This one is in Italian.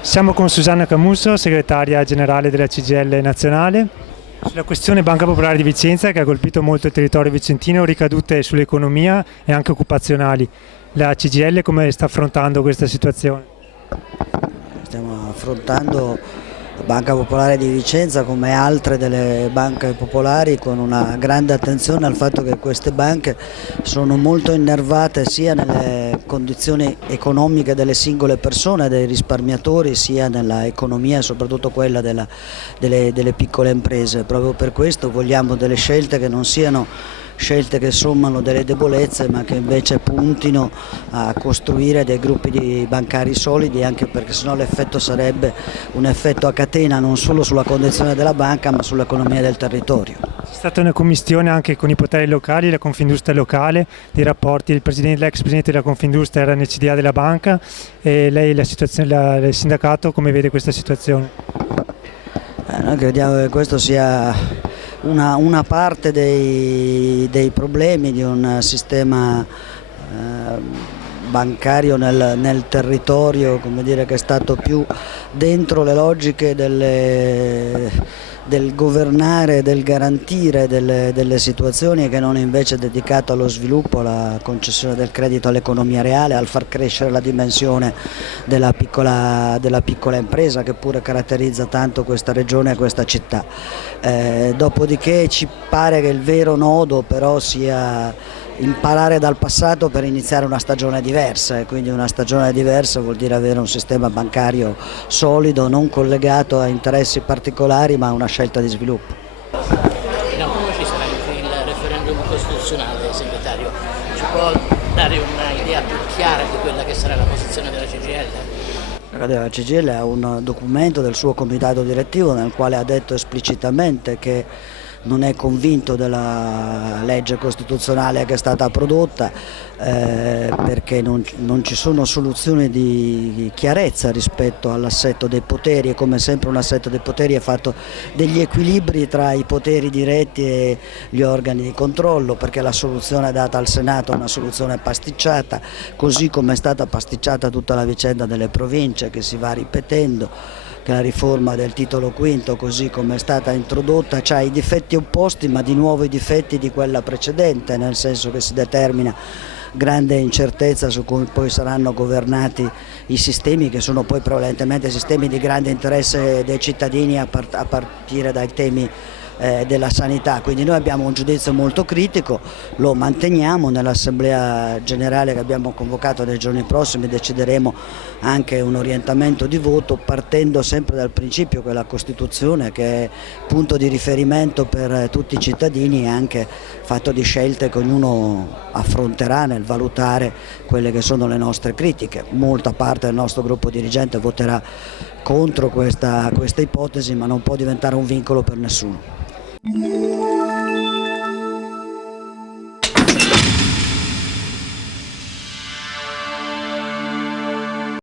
Siamo con Susanna Camusso, segretaria generale della CGIL nazionale. Sulla questione Banca Popolare di Vicenza, che ha colpito molto il territorio vicentino, ricadute sull'economia e anche occupazionali. La CGIL come sta affrontando questa situazione? Stiamo affrontando Banca Popolare di Vicenza come altre delle banche popolari con una grande attenzione al fatto che queste banche sono molto innervate sia nelle condizioni economiche delle singole persone, dei risparmiatori, sia nella economia, soprattutto quella delle piccole imprese. Proprio per questo vogliamo delle scelte che non siano scelte che sommano delle debolezze, ma che invece puntino a costruire dei gruppi di bancari solidi, anche perché sennò l'effetto sarebbe un effetto a catena non solo sulla condizione della banca ma sull'economia del territorio. C'è stata una commistione anche con i poteri locali, la Confindustria locale, dei rapporti, l'ex presidente della Confindustria era nel CDA della banca, e lei, il sindacato, come vede questa situazione? Noi crediamo che questo sia una parte dei problemi di un sistema bancario nel territorio, come dire, che è stato più dentro le logiche del governare, del garantire delle situazioni, che non invece dedicato allo sviluppo, alla concessione del credito all'economia reale, al far crescere la dimensione della piccola impresa, che pure caratterizza tanto questa regione e questa città. Dopodiché ci pare che il vero nodo però sia imparare dal passato per iniziare una stagione diversa, e quindi una stagione diversa vuol dire avere un sistema bancario solido, non collegato a interessi particolari ma a una scelta di sviluppo. In autunno ci sarà il referendum costituzionale, segretario, ci può dare un'idea più chiara di quella che sarà la posizione della CGIL? La CGIL ha un documento del suo comitato direttivo nel quale ha detto esplicitamente che non è convinto della legge costituzionale che è stata prodotta, perché non ci sono soluzioni di chiarezza rispetto all'assetto dei poteri, e come sempre un assetto dei poteri è fatto degli equilibri tra i poteri diretti e gli organi di controllo, perché la soluzione data al Senato è una soluzione pasticciata, così come è stata pasticciata tutta la vicenda delle province che si va ripetendo. La riforma del titolo quinto, così come è stata introdotta, ha i difetti opposti ma di nuovo i difetti di quella precedente, nel senso che si determina grande incertezza su come poi saranno governati i sistemi, che sono poi prevalentemente sistemi di grande interesse dei cittadini, a partire dai temi della sanità. Quindi noi abbiamo un giudizio molto critico, lo manteniamo. Nell'assemblea generale che abbiamo convocato nei giorni prossimi decideremo anche un orientamento di voto, partendo sempre dal principio che la Costituzione, che è punto di riferimento per tutti i cittadini, è anche fatto di scelte che ognuno affronterà nel valutare quelle che sono le nostre critiche. Molta parte del nostro gruppo dirigente voterà contro questa ipotesi, ma non può diventare un vincolo per nessuno.